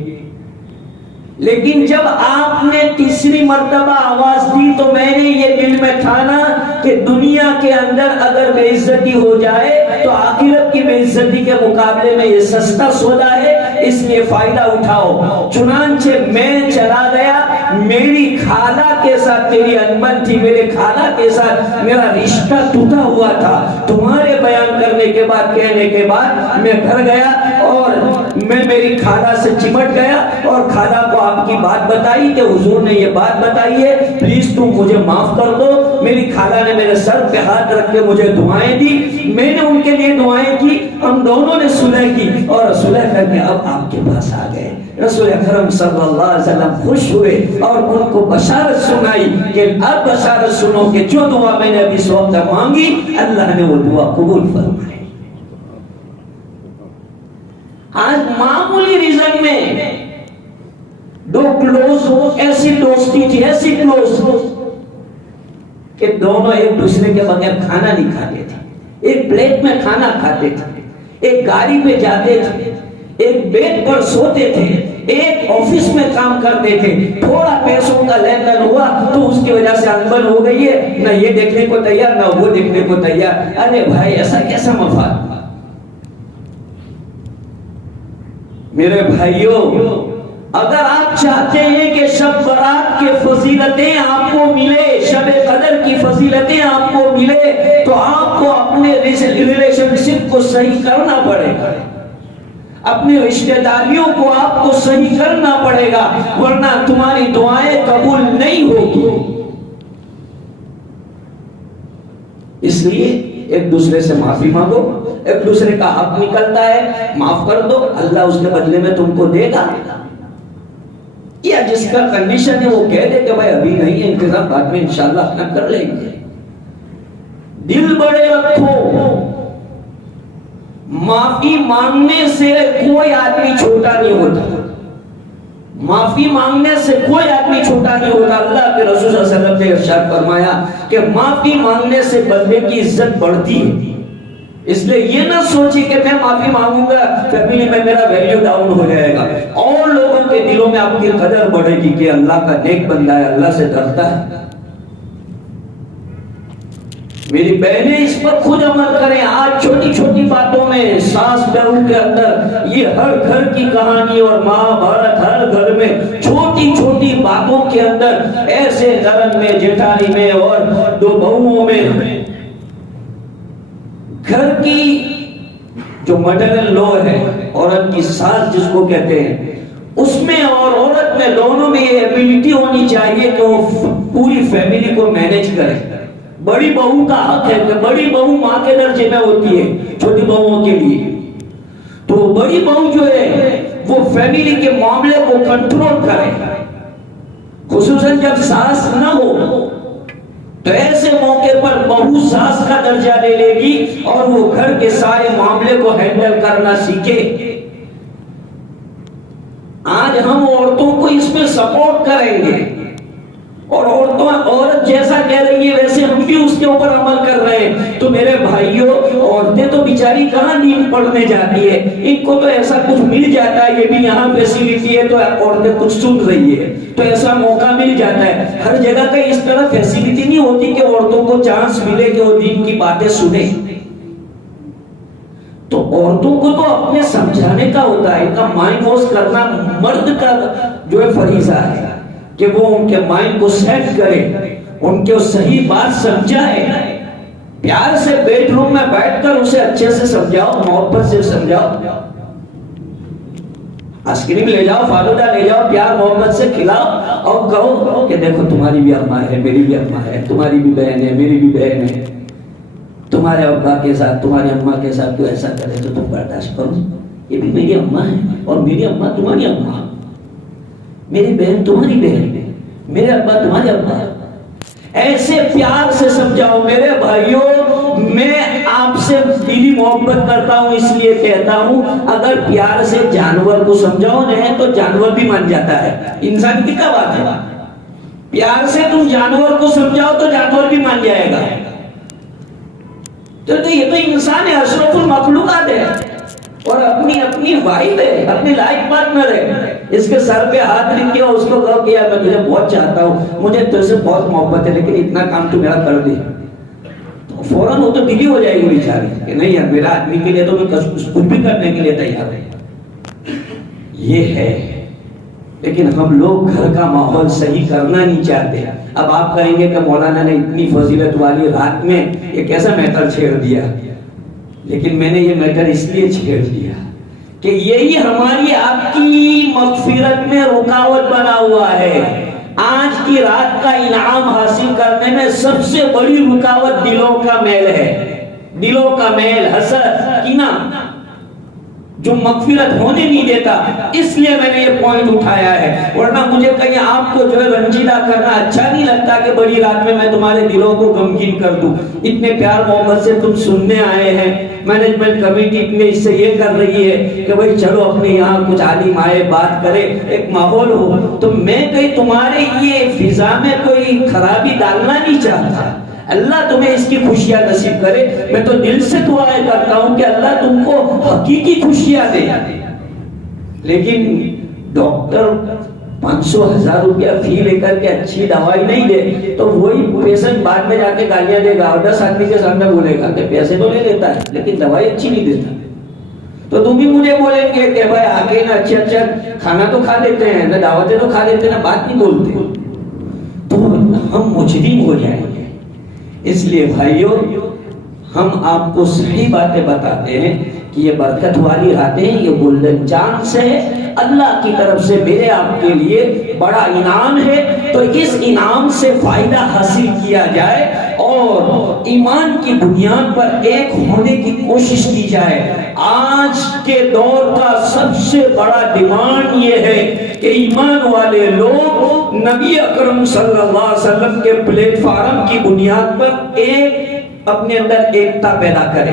لیکن جب آپ نے تیسری مرتبہ آواز دی تو میں نے یہ دل میں ٹھانا کہ دنیا کے اندر اگر بے عزتی ہو جائے تو آخرت کی بے عزتی کے مقابلے میں یہ سستا سودا ہے، اس لیے فائدہ اٹھاؤ. چنانچہ میں چلا گیا. میری خالہ کے ساتھ میری انبن تھی، میرے خالہ کے ساتھ میرا رشتہ ٹوٹا ہوا تھا. تمہارے بیان کرنے کے بعد، کہنے کے بعد میں گھر گیا اور میں میری خالہ سے چمٹ گیا اور خالہ کو آپ کی بات بتائی کہ حضور نے یہ بات بتائی ہے، پلیز تم مجھے معاف کر دو. میری خالہ نے میرے سر پہ ہاتھ رکھ کے مجھے دعائیں دی، میں نے ان کے لیے دعائیں کی، ہم دونوں نے صلح کی اور صلح کر کے اب آپ کے پاس آ گئے. رسول اکرم صلی اللہ علیہ وسلم خوش ہوئے اور ان کو بشارت سنائی کہ اب بشارت سنو کہ جو دعا میں نے ابھی اس وقت مانگی اللہ نے وہ دعا قبول فرمائی. آج معمولی ریزن میں دو کلوز ہو، ایسی دوستی تھی، ایسی کلوز کہ دونوں ایک دوسرے کے بغیر کھانا نہیں کھاتے تھے، ایک پلیٹ میں کھانا کھاتے تھے، ایک گاڑی پہ جاتے تھے، ایک بیڈ پر سوتے تھے، ایک آفس میں کام کرتے تھے. تھوڑا پیسوں کا لین دین ہوا تو اس کی وجہ سے انبن ہو گئی ہے، نہ یہ دیکھنے کو تیار نہ وہ دیکھنے کو تیار. ارے بھائی ایسا کیسا مفاد؟ میرے بھائیوں، اگر آپ چاہتے ہیں کہ شب برات کی فضیلتیں آپ کو ملے، شب قدر کی فضیلتیں آپ کو ملے، تو آپ کو اپنے ریلیشن شپ کو صحیح کرنا پڑے گا، اپنی رشتہ داریوں کو آپ کو صحیح کرنا پڑے گا، ورنہ تمہاری دعائیں قبول نہیں ہوگی۔ اس لیے ایک دوسرے سے معافی مانگو، ایک دوسرے کا حق نکلتا ہے، معاف کر دو، اللہ اس کے بدلے میں تم کو دے گا۔ یا جس کا کنڈیشن ہے وہ کہہ دے کہ بھائی ابھی نہیں ہے، انتظام بعد میں انشاءاللہ اپنا کر لیں گے۔ دل بڑے رکھو، معافی مانگنے سے کوئی آدمی چھوٹا نہیں ہوتا، معافی مانگنے سے کوئی آدمی چھوٹا نہیں ہوتا۔ اللہ کے رسول صلی اللہ علیہ وسلم نے ارشاد فرمایا کہ معافی مانگنے سے بندے کی عزت بڑھتی ہے۔ اس لیے یہ نہ سوچی کہ میں معافی مانگوں گا فیملی میں میرا ویلیو ڈاؤن ہو جائے گا، اور لوگوں کے دلوں میں آپ کی قدر بڑھے گی کہ اللہ کا نیک بندہ ہے، اللہ سے ڈرتا ہے۔ میری بہنیں اس پر خود عمل کریں۔ آج چھوٹی چھوٹی باتوں میں ساس بہو کے اندر، یہ ہر گھر کی کہانی اور مہابھارت، ہر گھر میں چھوٹی چھوٹی باتوں کے اندر ایسے نرن میں، جیٹھانی میں اور دو بہوؤں میں، گھر کی جو مٹرل لو ہے، عورت کی ساس جس کو کہتے ہیں، اس میں اور عورت میں دونوں میں یہ ایبیلٹی ہونی چاہیے کہ وہ پوری فیملی کو مینج کرے۔ بڑی بہو کا حق ہے کہ بڑی بہو ماں کے درجے میں ہوتی ہے چھوٹی بہوؤں کے لیے، تو بڑی بہو جو ہے وہ فیملی کے معاملے کو کنٹرول کرے، خصوصاً جب ساس نہ ہو تو ایسے موقع پر بہو ساس کا درجہ لے لے گی اور وہ گھر کے سارے معاملے کو ہینڈل کرنا سیکھے۔ آج ہم عورتوں کو اس میں سپورٹ کریں گے، اور عورت جیسا کہہ رہی ہے ویسے ہم بھی اس کے اوپر عمل کر رہے ہیں۔ تو میرے بھائیوں، عورتیں تو بیچاری کہاں دین پڑھنے جاتی ہے، ان کو تو ایسا کچھ مل جاتا ہے، یہ بھی یہاں فیسیلٹی ہے تو عورتیں کچھ سن رہی ہے تو ایسا موقع مل جاتا ہے۔ ہر جگہ کا اس طرح فیسیلٹی نہیں ہوتی کہ عورتوں کو چانس ملے کہ وہ دین کی باتیں سنیں۔ تو عورتوں کو تو اپنے سمجھانے کا ہوتا ہے، ان کا مائنڈ واش کرنا مرد کا جو ہے فریضہ ہے کہ وہ ان کے مائنڈ کو سیٹ کرے، ان کو صحیح بات سمجھائے، پیار سے بیڈ روم میں بیٹھ کر اسے اچھے سے سمجھاؤ، محبت سے سمجھاؤ، آئس کریم لے جاؤ، فالودہ لے جاؤ، پیار محبت سے کھلاؤ اور کہو کہ دیکھو تمہاری بھی اماں ہے، میری بھی اماں ہے، تمہاری بھی بہن ہے، میری بھی بہن ہے، تمہارے ابا کے ساتھ تمہاری اماں کے ساتھ کوئی ایسا کرے تو تم برداشت کرو، یہ بھی میری اماں ہے اور میری اماں تمہاری اماں، میری بہن تمہاری بہن، میرے ابا تمہارے ابا۔ ایسے پیار سے سمجھاؤ۔ میرے بھائیوں، میں آپ سے دلی محبت کرتا ہوں، اس لیے کہتا ہوں اگر پیار سے جانور کو سمجھاؤ نہیں تو جانور بھی مان جاتا ہے، انسان کی کیا بات ہے؟ پیار سے تم جانور کو سمجھاؤ تو جانور بھی مان جائے گا۔ تو یہ تو انسان ہے، اشرف المخلوقات ہے، اور اپنی وائف ہے، اپنی لائف پارٹنر ہے، اس کے سر پہ ہاتھ رکھ کے اس کو کہو کہ یار میں تجھے بہت چاہتا ہوں، مجھے تجھ سے بہت محبت ہے، لیکن اتنا کام تو میرا کر دے، تو فوراً وہ تو دلی ہو جائے گی بیچاری کہ نہیں یار میرا آدمی کے لیے تو میں کچھ بھی کرنے کے لیے تیار ہے۔ یہ ہے، لیکن ہم لوگ گھر کا ماحول صحیح کرنا نہیں چاہتے۔ اب آپ کہیں گے کہ مولانا نے اتنی فضیلت والی رات میں یہ کیسا میٹر چھیڑ دیا، لیکن میں نے یہ میٹر اس لیے چھیڑ دیا کہ یہی ہماری آپ کی مغفرت میں رکاوٹ بنا ہوا ہے۔ آج کی رات کا انعام حاصل کرنے میں سب سے بڑی رکاوٹ دلوں کا میل ہے، دلوں کا میل، حسد، کینہ، جو مغفرت ہونے نہیں دیتا۔ اس لیے میں نے یہ پوائنٹ اٹھایا ہے، ورنہ مجھے کہیں آپ کو جو ہے رنجیدہ کرنا اچھا نہیں لگتا کہ بڑی رات میں تمہارے دلوں کو غمگین کر دوں۔ اتنے پیار محبت سے تم سننے آئے ہیں، مینجمنٹ کمیٹی میں اس سے یہ کر رہی ہے کہ بھئی چلو اپنے یہاں کچھ عالم آئے، بات کرے، ایک ماحول ہو، تو میں کہیں تمہارے یہ فضا میں کوئی خرابی ڈالنا نہیں چاہتا۔ اللہ تمہیں اس کی خوشیاں نصیب کرے۔ میں تو دل سے دعائیں کرتا ہوں کہ اللہ تم کو حقیقی خوشیاں دے، لیکن ڈاکٹر 500,000 روپیہ فی لے کر کے اچھی دوائی نہیں دے تو وہی پیشنٹ بعد میں جا کے گالیاں دے گا اور 10 آدمی کے سامنے بولے گا کہ پیسے تو لے لیتا ہے لیکن دوائی اچھی نہیں دیتا۔ تو تم بھی مجھے بولیں گے کہ بھائی آگے نا اچھا کھانا تو کھا لیتے ہیں نا، دعوتیں تو کھا لیتے ہیں نا، بات نہیں بولتے، تو ہم مجرم ہو جائیں گے۔ اس لیے بھائیوں ہم آپ کو صحیح باتیں بتاتے ہیں کہ یہ برکت والی راتیں، یہ گولڈن چانس ہے، اللہ کی طرف سے میرے آپ کے لیے بڑا انعام ہے، تو اس انعام سے فائدہ حاصل کیا جائے اور ایمان کی بنیاد پر ایک ہونے کی کوشش کی جائے۔ آج کے دور کا سب سے بڑا ڈیمانڈ یہ ہے کہ ایمان والے لوگ نبی اکرم صلی اللہ علیہ وسلم کے پلیٹ فارم کی بنیاد پر ایک اپنے اندر ایکتا پیدا کرے،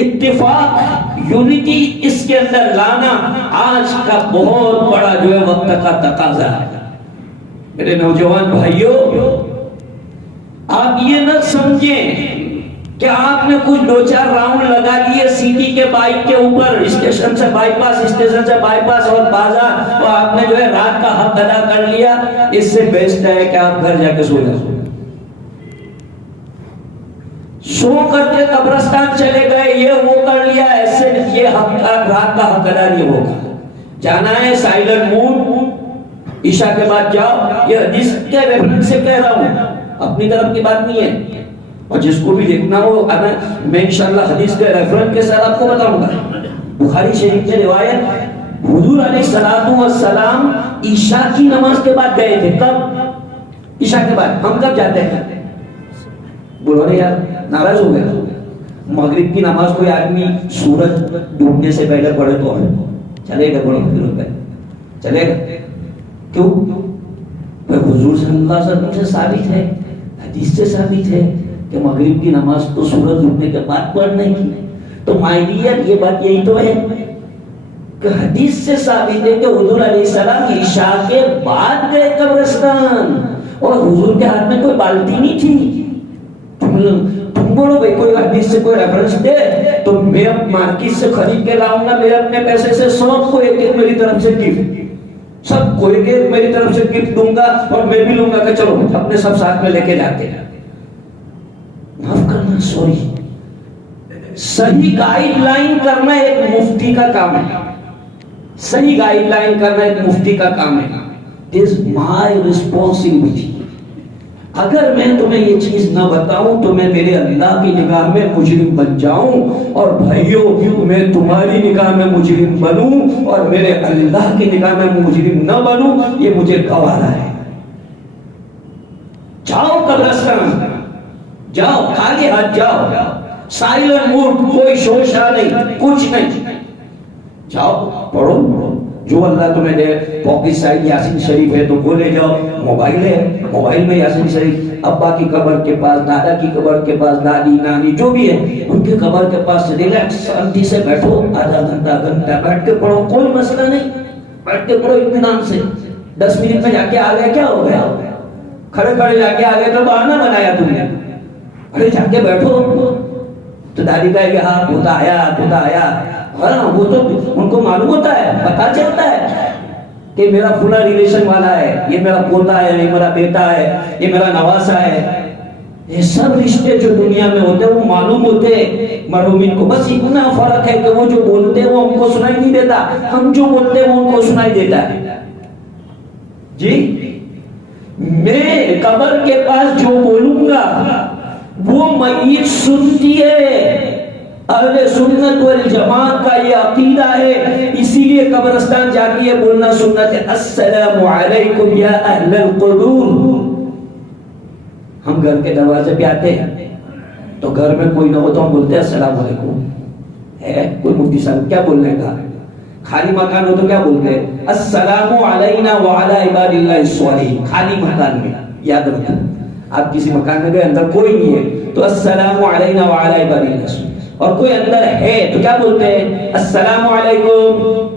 اتفاق، یونٹی اس کے اندر لانا آج کا بہت بڑا جو ہے وقت کا تقاضا ہے۔ میرے نوجوان بھائیوں، آپ یہ نہ سمجھیں کہ آپ نے کچھ 2-4 راؤنڈ لگا لیے سیٹی کے بائک کے اوپر، اسٹیشن سے بائی پاس، اسٹیشن سے بائی پاس اور بازار، تو آپ نے جو ہے رات کا حق ادا کر لیا، اس سے بیسٹ ہے کہ آپ گھر جا کے سو جائیں، سو کر کے قبرستان چلے گئے، یہ وہ کر لیا، ایسے یہ رات کا حق ادا نہیں ہوگا۔ جانا ہے سائلنٹ موڈ، عشاء کے بعد جاؤ، یہ حدیث کے ریفرنس سے کہہ رہا ہوں، اپنی طرف کی بات نہیں ہے، اور جس کو بھی دیکھنا ہو میں انشاءاللہ حدیث کے ریفرنس کے ساتھ آپ کو بتاؤں گا۔ بخاری شریف میں روایت، حضور علیہ السلام عشاء کی نماز کے بعد گئے تھے، کب؟ عشاء کے بعد۔ ہم کب جاتے ہیں؟ بولو رہے یار، ناراض ہو گئے؟ مغرب کی نماز کوئی آدمی سورج ڈوبنے سے پہلے پڑھے تو چلے گا، بڑوں پہ چلے گا، کیوں؟ حضور صلی اللہ علیہ وسلم سے ثابت ہے، حدیث سے ثابت ہے کہ مغرب کی نماز تو سورج ڈوبنے کے بعد پڑھنے کی۔ تو مائلیت یہ بات یہی تو ہے کہ حدیث سے ثابت ہے کہ حضور علیہ السلام عشاء کے بعد گئے قبرستان، اور حضور کے ہاتھ میں کوئی بالٹی نہیں تھی۔ تم بولو بھائی کوئی حدیث سے کوئی ریفرنس دے تو میں مارکیٹ سے خرید کے لاؤں گا، میرے اپنے پیسے سے، سب کو ایک میری طرف سے گفٹ، سب کو ایک میری طرف سے گفٹ دوں گا، اور میں بھی لوں گا کہ چلو اپنے سب ساتھ میں لے کے جاتے ہیں۔ معاف کرنا، سوری، صحیح گائیڈ لائن کرنا ایک مفتی کا کام ہے، صحیح گائیڈ لائن کرنا ایک مفتی کا کام ہے۔ It is my responsibility۔ اگر میں تمہیں یہ چیز نہ بتاؤں تو میں میرے اللہ کی نگاہ میں مجرم بن جاؤں، اور بھائیوں میں تمہاری نگاہ میں مجرم بنوں اور میرے اللہ کی نگاہ میں مجرم نہ بنوں، یہ مجھے گوارا ہے۔ جاؤ قبرستان، جاؤ، خالی ہاتھ جاؤ، سائلنٹ موڈ، کوئی شور شرابہ نہیں، کچھ نہیں، جاؤ پڑھو جو اللہ تمہیں دے۔ پاکٹ سائڈ یاسین شریف ہے تو وہ لے جاؤ، موبائل ہے، موبائل میں یاسین شریف، ابا کی قبر کے پاس، دادا کی قبر کے پاس، دادی نانی جو بھی ہے ان کی قبر کے پاس ریلیکس شانتی سے بیٹھو، آدھا گھنٹہ بیٹھ کے پڑھو، کوئی مسئلہ نہیں، بیٹھ کے پڑھو اطمینان سے۔ 10 منٹ میں جا کے آ گیا، کیا ہو گیا؟ کھڑے کھڑے جا کے آ گئے تو بہانہ بنایا تم نے، ارے جا کے بیٹھو۔ تو دادی کا یہ ہاں پوتا آیا، ہاں وہ تو ان کو معلوم ہوتا ہے، پتا چلتا ہے کہ میرا پورا ریلیشن والا ہے، یہ میرا پوتا ہے، یہ میرا بیٹا ہے، یہ میرا نواسا ہے۔ یہ سب رشتے جو دنیا میں ہوتے ہیں وہ معلوم ہوتے ہیں مرحومین کو، بس اتنا فرق ہے کہ وہ جو بولتے ہیں وہ ہم کو سنائی نہیں دیتا، ہم جو بولتے ہیں وہ ان کو سنائی دیتا ہے۔ جی میں قبر کے پاس جو بولوں گا وہ میت سنتی ہے۔ اہل سنت والجماعت کا یہ عقیدہ ہے، اسی لیے قبرستان جا کے یہ بولنا سنت ہے، السلام علیکم یا اہل القبور۔ ہم گھر کے دروازے پہ آتے ہیں تو گھر میں کوئی نہ ہو تو ہم بولتے ہیں السلام علیکم، ہے کوئی مفتی صاحب کیا بولنے کا؟ خالی مکان ہو تو کیا بولتے ہیں؟ السلام علینا وعلی عباد اللہ الصالحین۔ خالی مکان میں یاد رکھو، آپ کسی مکان میں گئے اندر کوئی نہیں ہے تو السلام علینا وعلی عباد اللہ الصالحین، اور کوئی اندر ہے تو کیا بولتے ہیں؟ السلام علیکم۔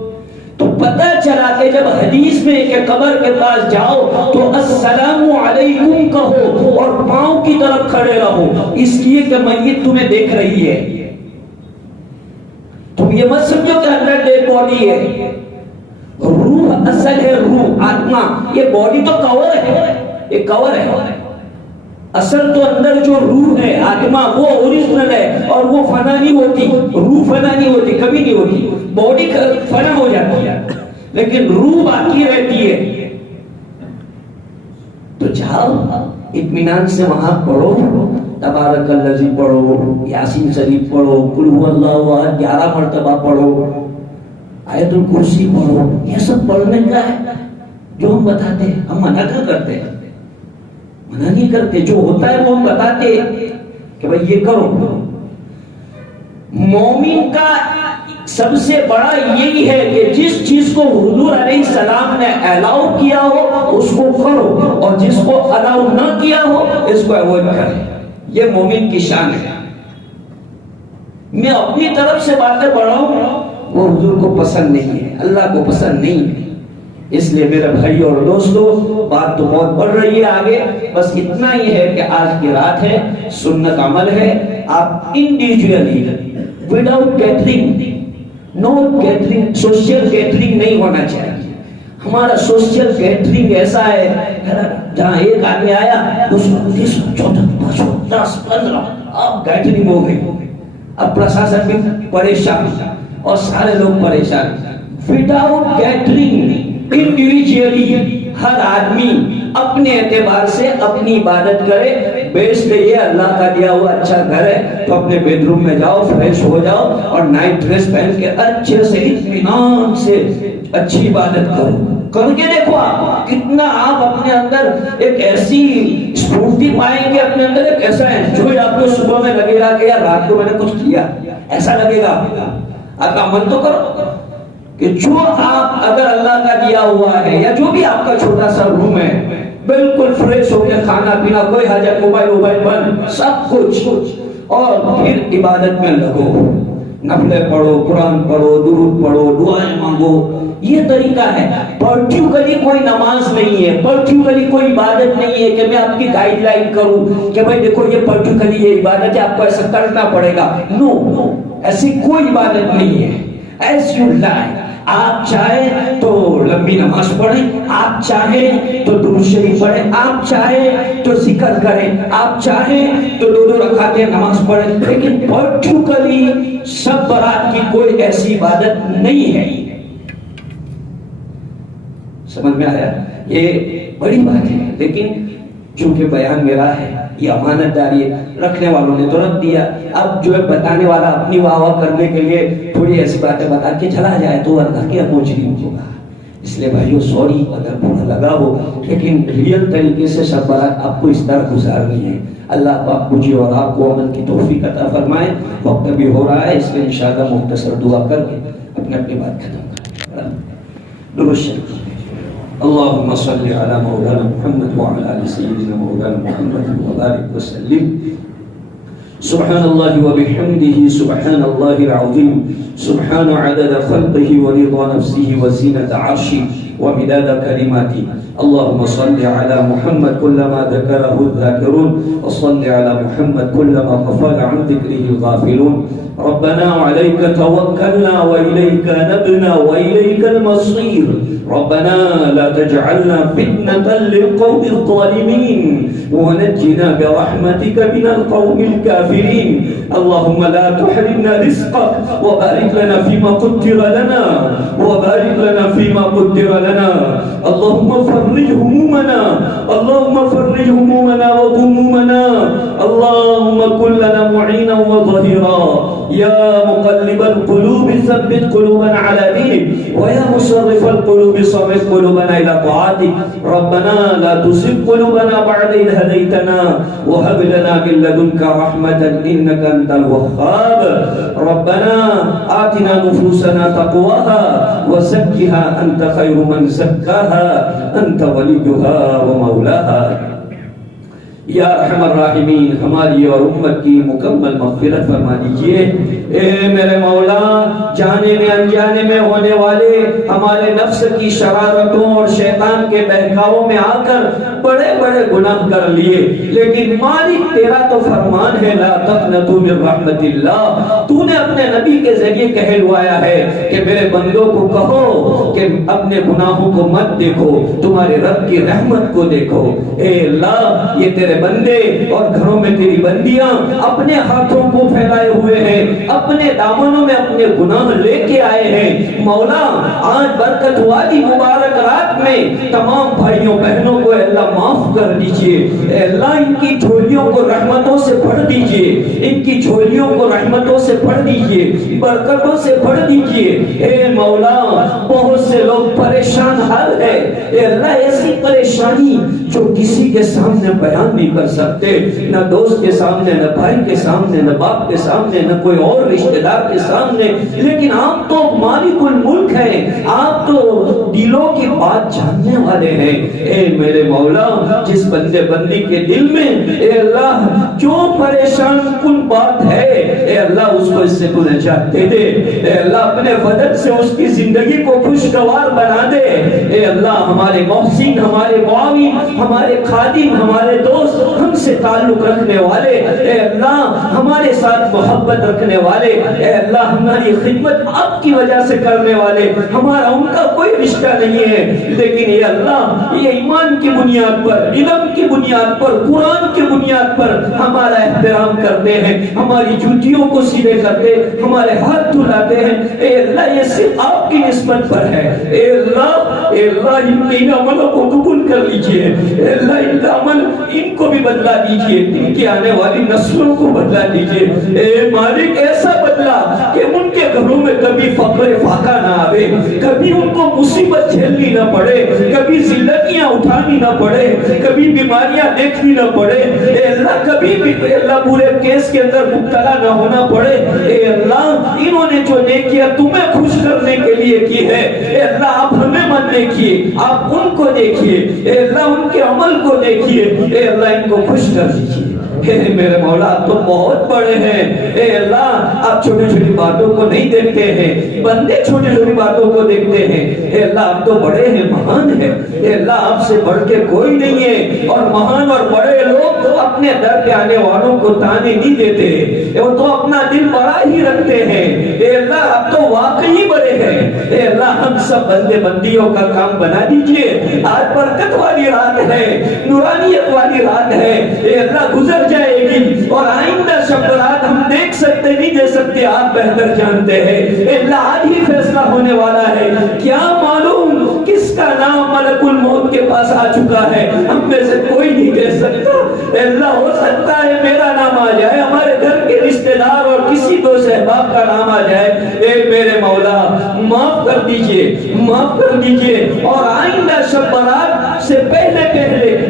تو پتہ چلا کہ جب حدیث میں کہ قبر کے پاس جاؤ تو السلام علیکم کہو اور پاؤں کی طرف کھڑے رہو، اس لیے کہ میت تمہیں دیکھ رہی ہے۔ تم یہ مت سمجھو کہ اندر ڈیڈ باڈی ہے، روح اصل ہے، روح آتما، یہ باڈی تو کور ہے، یہ کور ہے۔ اصل تو اندر جو روح ہے، آتما، وہ اوریجنل ہے اور وہ فنا نہیں ہوتی، روح فنا نہیں ہوتی، کبھی نہیں ہوتی، باڈی فنا ہو جاتی ہے لیکن روح باقی رہتی ہے۔ تو جاؤ اطمینان سے وہاں پڑھو، تبارک الذی پڑھو، یاسین شریف پڑھو، قل هو اللہ احد 11 مرتبہ پڑھو، آیت الکرسی پڑھو، یہ سب پڑھنے کا ہے جو ہم بتاتے ہیں۔ ہم منع کرتے ہیں، منع نہیں کرتے، جو ہوتا ہے وہ ہم بتاتے ہیں کہ بھائی یہ کرو۔ مومن کا سب سے بڑا یہی ہے کہ جس چیز کو حضور علیہ السلام نے الاؤ کیا ہو اس کو کرو، اور جس کو الاؤ نہ کیا ہو اس کو اوائڈ کرے۔ یہ مومن کی شان ہے۔ میں اپنی طرف سے باتیں بڑھاؤں وہ حضور کو پسند نہیں ہے، اللہ کو پسند نہیں ہے۔ اس لیے میرے بھائی اور دوستو، بات تو بہت بڑھ رہی ہے آگے، بس اتنا ہی ہے کہ آج کی رات ہے، سنت عمل ہے، آپ انڈیویجولی وداؤٹ گیدرنگ، نو گیدرنگ، سوشل گیدرنگ نہیں ہونا چاہیے۔ ہمارا سوشل گیدرنگ ایسا ہے جہاں ایک آدمی آیا 10 15 اب گیدرنگ ہو گئی، اب پرشاسن بھی پریشان اور سارے لوگ پریشان۔ وداؤٹ گیدرنگ، انڈیویجولی ہر آدمی اپنے اعتبار سے اپنی عبادت کرے۔ بیسٹ یہ اللہ کا دیا ہوا اچھا گھر ہے تو اپنے بیڈ روم میں جاؤ، فریش ہو جاؤ اور نائٹ ڈریس پہن کے اچھے سے اطمینان سے اچھی عبادت کرو۔ کر کے دیکھو آپ کتنا آپ اپنے اندر ایک ایسی اسفورتی پائیں گے، اپنے اندر ایک ایسا انجوائے آپ کو صبح میں لگے گا کہ یار رات کو میں نے کچھ کیا، ایسا لگے گا۔ آپ عمل تو کرو کہ جو آپ اگر اللہ کا دیا ہوا ہے یا جو بھی آپ کا چھوٹا سا روم ہے، بالکل فریش ہو کے کھانا پینا، کوئی حاجت، موبائل بند، سب کچھ، اور پھر عبادت میں لگو، نفلیں پڑھو، قرآن پڑھو، درود پڑھو، دعائیں مانگو۔ یہ طریقہ ہے۔ پرٹیکولرلی کوئی نماز نہیں ہے، پرٹیکولرلی کوئی عبادت نہیں ہے کہ میں آپ کی گائیڈ لائن کروں کہ بھائی دیکھو یہ پرٹیکولرلی یہ عبادت ہے، آپ کو ایسا کرنا پڑے گا۔ نو، ایسی کوئی عبادت نہیں ہے۔ ایز یو لائک، آپ چاہیں تو لمبی نماز پڑھیں، آپ چاہیں تو درود شریف پڑھیں، آپ چاہیں تو ذکر کریں، آپ چاہیں تو 2 رکعتیں نماز پڑھیں، لیکن پرٹیکولرلی سب برات کی کوئی ایسی عبادت نہیں ہے۔ سمجھ میں آیا؟ یہ بڑی بات ہے، لیکن چونکہ بیان میرا ہے، یہ امانت داری ہے، رکھنے والوں نے تو رکھ دیا، اب جو ہے بتانے والا اپنی واہ واہ کرنے کے لیے تھوڑی ایسی باتیں بتا کے چلا جائے تو اللہ کے مجرم ہوگا۔ اس لیے بھائیو سوری اگر برا لگا ہو، لیکن ریئل طریقے سے سب برات آپ کو اس طرح گزارنی ہے۔ اللہ پاک مجھے اور آپ کو عمل کی توفیق عطا فرمائے۔ وقت بھی ہو رہا ہے، اس لیے انشاءاللہ مختصر دعا کر کے اپنی بات ختم کریں۔ درود شریف۔ اللهم صل على مولانا محمد وعلى آل سيدنا مولانا محمد وبارك وسلم۔ سبحان الله وبحمده، سبحان الله العظيم، سبحان عدد خلقه ورضا نفسه وزينة عرشه ومداد كلماته۔ اللهم صل على محمد كلما ذكره الذاكرون، وصل على محمد كلما غفل عن ذكره الغافلون۔ ربنا عليك توكلنا وإليك نبنا وإليك المصير، ربنا لا تجعلنا فتنة للقوم الظالمين ونجنا برحمتك من القوم الكافرين۔ اللهم لا تحرمنا رزقك وبارك لنا فيما قدر لنا، وبارك لنا فيما قدر لنا۔ اللهم فرج همومنا، اللهم فرج همومنا وغمومنا، اللهم كن لنا معينا وظهيرا، يا مقلب القلوب ثبت قلوبنا على دينك، ويا مصرف القلوب صرف قلوبنا إلى طاعتك۔ ربنا لا تزغ قلوبنا بعد إذ هديتنا وهب لنا من لدنك رحمة إنك أنت الوهاب۔ ربنا آتنا نفوسنا تقواها وزكها أنت خير من زكاها، أنت وليها ومولاها۔ یا ارحم الراحمین، ہماری اور امت کی مکمل مغفرت فرما دیجئے۔ اے میرے مولا، جانے میں انجانے میں ہونے والے ہمارے نفس کی شرارتوں اور شیطان کے بہکاؤں میں آ کر بڑے بڑے گناہ کر لیے، لیکن مالک تیرا تو فرمان ہے لا تقنطوا من رحمت اللہ، تو نے اپنے نبی کے ذریعے کہلوایا ہے کہ میرے بندوں کو کہو کہ اپنے گناہوں کو مت دیکھو، تمہارے رب کی رحمت کو دیکھو۔ اے اللہ یہ تیرے بندے اور گھروں میں تیری بندیاں اپنے ہاتھوں کو پھیلائے ہوئے ہیں، اپنے دامنوں میں اپنے گناہ لے کے آئے ہیں۔ مولا آج برکت والی مبارک رات میں تمام بھائیوں بہنوں کو اللہ معاف کر دیجئے، اے اللہ ان کی جھولیوں کو رحمتوں سے بھر دیجئے، ان کی جھولیوں کو رحمتوں سے بھر دیجئے، برکتوں سے بھر دیجئے۔ اے مولا بہت سے لوگ پریشان حال ہے، اے اللہ ایسی پریشانی جو کسی کے سامنے بیان نہیں کر سکتے، نہ دوست کے سامنے، نہ بھائی کے سامنے، نہ باپ کے سامنے، نہ کوئی اور رشتہ دار کے سامنے، لیکن آپ تو مالک الملک ہیں، آپ تو دلوں کی بات جاننے والے ہیں۔ اے میرے مولا جس بندے بندی کے دل میں اے اللہ جو پریشان کن بات ہے، اے اللہ اس کو اس سے تو نجات دے دے، اے اللہ اپنے فضل سے اس کی زندگی کو خوشگوار بنا دے۔ اے اللہ ہمارے محسن، ہمارے معاون، ہمارے خادم، ہمارے دوست، ہم سے تعلق رکھنے والے، اے اللہ ہمارے ساتھ محبت رکھنے والے، اے اللہ ہماری خدمت آپ کی وجہ سے کرنے والے، ہمارا ان کا کوئی رشتہ نہیں ہے، لیکن اے اللہ یہ ایمان کی بنیاد پر، علم کی بنیاد پر، قرآن کی بنیاد پر ہمارا احترام کرتے ہیں، ہماری جوتیوں کو سیدھے کرتے، ہمارے ہاتھ دھلاتے ہیں۔ اے اللہ یہ صرف آپ کی نسبت پر ہے۔ اے اللہ ان عملوں کو قبول کر لیجئے، اے اللہ ان کا عمل ان کو بھی بدلا دیجئے، ان کی آنے والی نسلوں کو بدلا دیجئے۔ اے مالک ایسا بدلا کہ ان کے گھروں میں کبھی فقر فاقہ نہ آوے، کبھی ان کو مصیبت جھیلنی نہ پڑے، کبھی ذلتیاں اٹھانی نہ پڑے، کبھی بیماریاں دیکھنی نہ پڑے، اے اللہ کبھی بھی اے اللہ برے کیس کے اندر مبتلا نہ ہونا پڑے۔ اے اللہ انہوں نے جو نیکیاں تمہیں خوش کرنے کے لیے کی ہے، اے اللہ آپ ہمیں مت دیکھیے، آپ ان کو دیکھیے، اے اللہ ان کے عمل کو دیکھیے، اے اللہ ان کو خوش کر دیجیے۔ اے میرے مولا آپ تو بہت بڑے ہیں، اے اللہ آپ چھوٹی چھوٹی باتوں کو نہیں دیکھتے ہیں، بندے چھوٹی چھوٹی باتوں کو دیکھتے ہیں، اے اللہ آپ تو بڑے ہیں، مہان ہیں، اے اللہ آپ سے بڑھ کے کوئی نہیں ہے، اور مہان اور بڑے لوگ تو اپنے در پہ آنے والوں کو تانے نہیں دیتے، وہ تو اپنا دل بڑا ہی رکھتے ہیں۔ اے اللہ آپ تو واقعی بڑے ہیں، اے اللہ ہم سب بندے بندیوں کا کام بنا دیجئے۔ آج برکت والی رات ہے، نورانیت والی رات ہے، اے اللہ گزر جائے گی، اور آئندہ شب رات ہم دیکھ سکتے نہیں دے سکتے، آپ بہتر جانتے ہیں۔ اے اللہ آج ہی فیصلہ ہونے والا ہے، کیا معلوم کس کا نام ملک الموت کے پاس آ چکا ہے، ہم میں سے کوئی نہیں کہہ سکتا۔ اے اللہ ہو سکتا ہے میرا نام آ جائے، ہمارے گھر کے رشتہ دار اور کسی دوست احباب کا نام آ جائے۔ اے میرے مولا معاف کر دیجئے، معاف کر دیجئے، اور آئندہ شب برات سے پہلے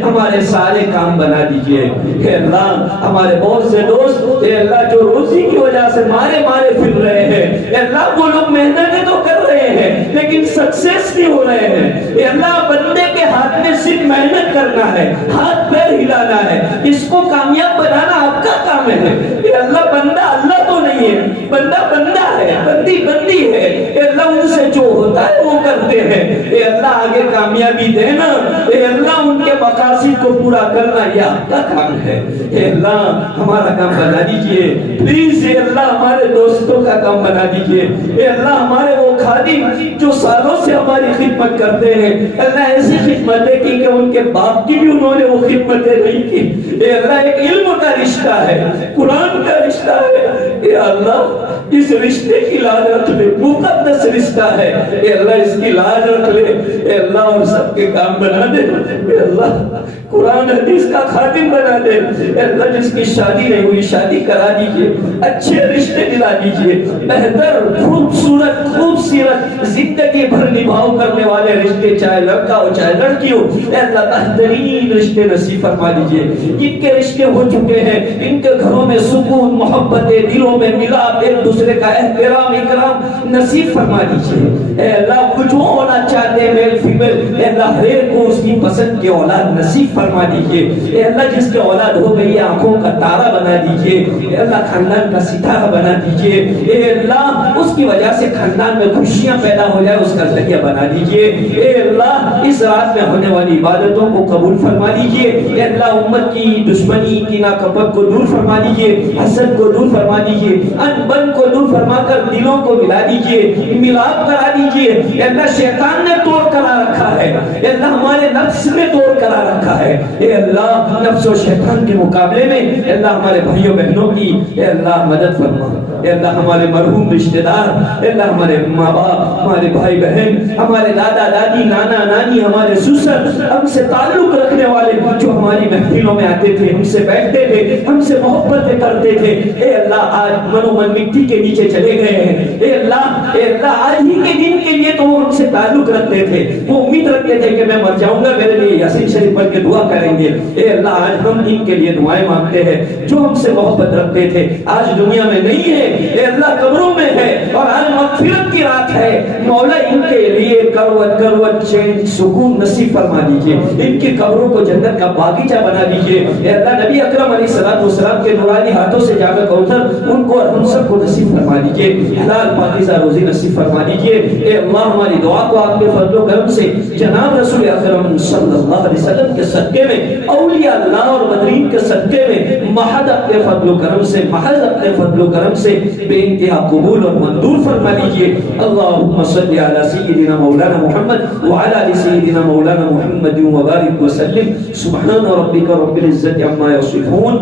ہمارے سارے کام بنا دیجئے۔ اے اللہ ہمارے بہت سے دوست اے اللہ جو روزی کی وجہ سے مارے پھر رہے ہیں، اے اللہ وہ لوگ محنتیں تو کر رہے ہیں لیکن سکسیس نہیں ہو رہے ہیں۔ اے اللہ بندے کے ہاتھ میں صرف محنت کرنا ہے، ہاتھ پیر ہلانا ہے، اس کو کامیاب بنانا آپ کا کام ہے۔ اے اللہ بندہ اللہ تو نہیں ہے، بندہ بندہ ہے، بندی بندی ہے، اے اللہ ان سے جو ہوتا ہے وہ کرتے ہیں۔ اے اللہ آگے کامیابی دینا، اے اللہ ان کے مقاصد کو پورا کرنا یہ آپ کا کام ہے۔ اے اللہ ہمارا کام بنا دیجئے پلیز، اے اللہ ہمارے دوستوں کا کام بنا دیجئے، اے اللہ ہمارے وہ خادم جو سالوں سے ہماری خدمت کرتے ہیں، اللہ ایسی خدمتیں کی کہ ان کے باپ کی بھی انہوں نے وہ خدمتیں نہیں کی۔ اے اللہ ایک علم کا رشتہ ہے، قرآن کا رشتہ ہے، اے اللہ اس رشتے کی لاج رکھ لے، مقدس رشتہ ہے، اے اللہ اس کی لاج رکھ لے، اے اللہ اور سب کے کام بنا دے، اے اللہ قرآن حدیث کا خادم بنا دے، اے اللہ جس کی شادی نہیں ہوئی شادی کرا دیجئے، اچھے رشتے دلا دیجئے، بہتر خوبصورت زندگی بھر نبھاؤ کرنے والے رشتے، چاہے لڑکا ہو چاہے لڑکی ہو، اے اللہ بہترین رشتے نصیب فرما دیجئے۔ جن کے رشتے ہو چکے ہیں ان کے گھروں میں سکون، محبتیں، دلوں میں ملاپ، ایک دوسرے کا احترام اکرام نصیب فرما دیجئے۔ اے اللہ کچھ ہونا چاہتے ہیں میل فیمیل، اے اللہ ہر ایک کو اس کی پسند کی اولاد نصیب فرما دیجئے۔ اے اللہ جس کی اولاد ہو گئی آنکھوں کا تارا بنا دیجئے، اے اللہ خاندان کا ستارہ بنا دیجئے، اے اللہ اس کی وجہ سے خاندان میں خوشیاں پیدا ہو جائے اس کا ذریعہ بنا دیجئے۔ اے اللہ اس رات میں ہونے والی عبادتوں کو قبول فرما دیجئے۔ اے اللہ امت کی دشمنی کینہ کپت کو دور فرما دیجئے، حسد کو دور فرما دیجئے، ان بن کو دور فرما کر دلوں کو ملا دیجئے، ملاپ کرا دیجئے۔ اے اللہ شیطان نے توڑ کرا رکھا ہے، اے اللہ ہمارے نفس میں توڑ کرا رکھا ہے۔ اے اللہ نفس و شیطان کے مقابلے میں اے اللہ ہمارے بھائیوں بہنوں کی اے اللہ مدد فرما۔ اے اللہ ہمارے مرحوم رشتہ دار، اے اللہ ہمارے ماں باپ، ہمارے بھائی بہن، ہمارے دادا دادی، نانا نانی، ہمارے سسر، ہم سے تعلق رکھنے والے جو ہماری محفلوں میں آتے تھے، ہم سے بیٹھتے تھے، ہم سے محبتیں کرتے تھے، اے اللہ آج من و من مٹی کے نیچے چلے گئے ہیں۔ اے اللہ آج ہی کے دن کے لیے تو وہ ہم سے تعلق رکھتے تھے، وہ امید رکھتے تھے کہ میں مر جاؤں گا میرے لیے یاسین شریف پڑھ کے دعا کریں گے۔ اے اللہ آج ہم ان کے لیے دعائیں مانگتے ہیں، جو ہم سے محبت رکھتے تھے آج دنیا میں نہیں ہے، اے اللہ قبروں میں ہے، اور آج مغفرت کی رات ہے۔ مولا ان کے لیے کروٹ کروٹ چین سکون نصیب فرما دیجئے، ان کی قبروں کو جنت کا باغیچہ بنا دیجئے۔ اے اللہ نبی اکرم علیہ السلام کے نورانی ہاتھوں سے جاگا کوثر ان کو اور ہم سب کو نصیب فرما دیجئے، حلال پاکیزہ روزی نصیب فرما دیجئے۔ اے اللہ ہماری دعا کو آپ کے فضل و کرم سے جناب رسول اکرم صلی اللہ علیہ وسلم کے صدقے میں، اولیاء اللہ اور بدرین کے صدقے میں محض اپنے فضل و کرم سے، محض اپنے فضل و کرم سے بے انتہا قبول اور منظور فرما دیجئے۔ اللہم صلی علی سیدنا مولانا محمد وعلی آل سیدنا مولانا محمد وبارک وسلم۔ سبحان ربک رب العزت عما یصفون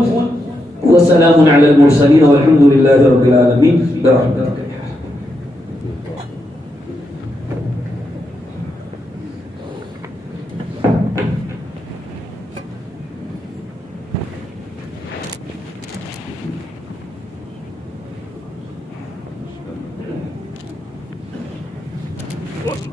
وسلام علی المرسلین والحمد للہ رب العالمین برحمتک۔ What?